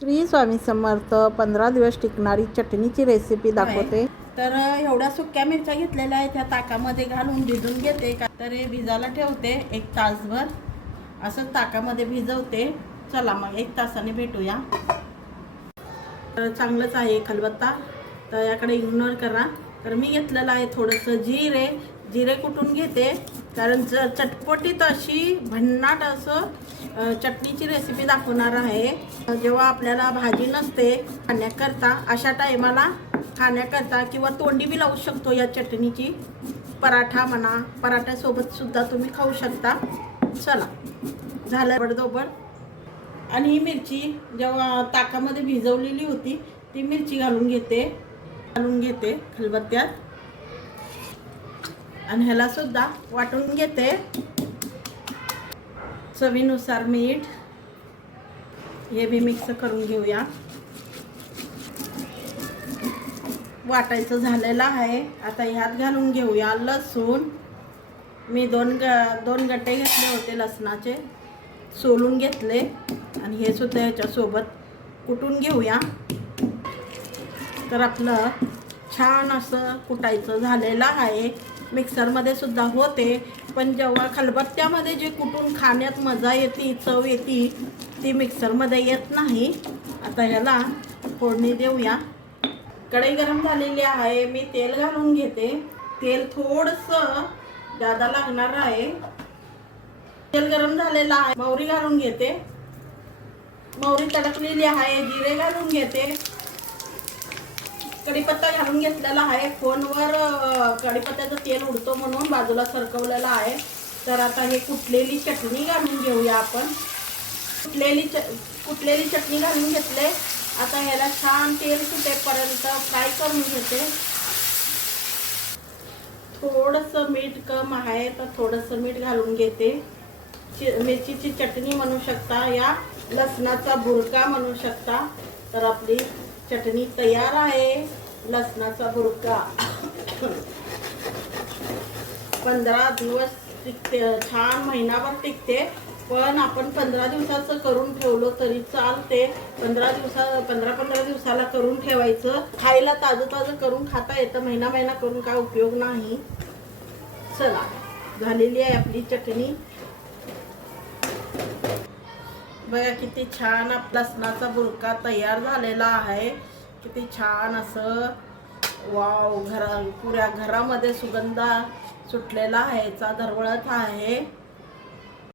श्री स्वामी समर्थ 15 दिवस टिकणारी चटणीची रेसिपी दाखवते। तर एवढ्या सुक्या मिरच्या घेतलेल्या आहेत, त्या ताकामध्ये घालून भिजून घेते तर हे भिजायला ठेवते 1 तासभर। असं ताकामध्ये भिजवते। चला मग 1 तासाने भेटूया। तर चांगलंच आहे खलबत्ता, तर याकडे इग्नोर करा। तर मी घेतलेलं आहे थोडंसं जिरे कुटून घेते, कारण चटपटीत अशी भन्नाट असं चटणीची रेसिपी दाखवणार आहे। जेव्हा आपल्याला भाजी नसते खाण्याकरता, अशा टायमाला खाण्याकरता किंवा तोंडी बी लावू शकतो या चटणीची। पराठा म्हणा, पराठ्यासोबत सुद्धा तुम्ही खाऊ शकता। चला झालं बडदोबड। आणि ही मिरची जेव्हा ताकामध्ये भिजवलेली होती ती मिरची घालून घेते खलबत्त्यात, आणि ह्याला सुद्धा वाटून घेते। चवीनुसार मीठ हे भी मिक्स करून घेऊया। वाटायचं झालेलं आहे, आता ह्यात घालून घेऊया लसूण। मी दोन गड्डे घेतले होते लसणाचे, सोलून घेतले, आणि हे सुद्धा ह्याच्यासोबत कुटून घेऊया। तर आपलं छान असं कुटायचं झालेलं आहे। मिक्सरमध्ये सुद्धा होते, पण जेव्हा खलबत्त्यामध्ये जे कुटून खाण्यात मजा येते, चव येते, ती मिक्सरमध्ये येत नाही। आता ह्याला फोडणी देऊया। कढई गरम झालेली आहे, मी तेल घालून घेते। तेल थोडंसं जादा लागणार आहे। तेल गरम झालेलं आहे, मोहरी घालून घेते। मोहरी तडकलेली आहे, जिरे घालून घेते। कढीपत्ता घालून घेतलेला आहे। फोनवर कढीपत्त्याचं तेल उडतो म्हणून बाजूला सरकवलेला आहे। तर आता हे कुटलेली चटणी घालून घेऊया आपण। कुटलेली चटणी घालून घेतले। आता ह्याला छान तेल सुटेपर्यंत फ्राय करून घेते। थोडंसं मीठ कम आहे, तर थोडंसं मीठ घालून घेते। मिरचीची चटणी म्हणू शकता या लसणाचा बुरका म्हणू शकता। तर आपली चटणी तयार आहे, लसणाचा बुरका। 15 दिवस टिकते, छान महिनाभर टिकते। पण आपण 15 दिवसाचं करून ठेवलो तरी चालते। 15 दिवसाला करून ठेवायचं। खायला ताजं करून खाता येतं, महिना करून काय उपयोग नाही। चला झालेली आहे आपली चटणी। बघा किती छान आपला लसणाचा बुरका तयार झालेला आहे। किती छान असं वाव, पुऱ्या घरामध्ये सुगंध सुटलेला आहे, याचा दरवळत आहे।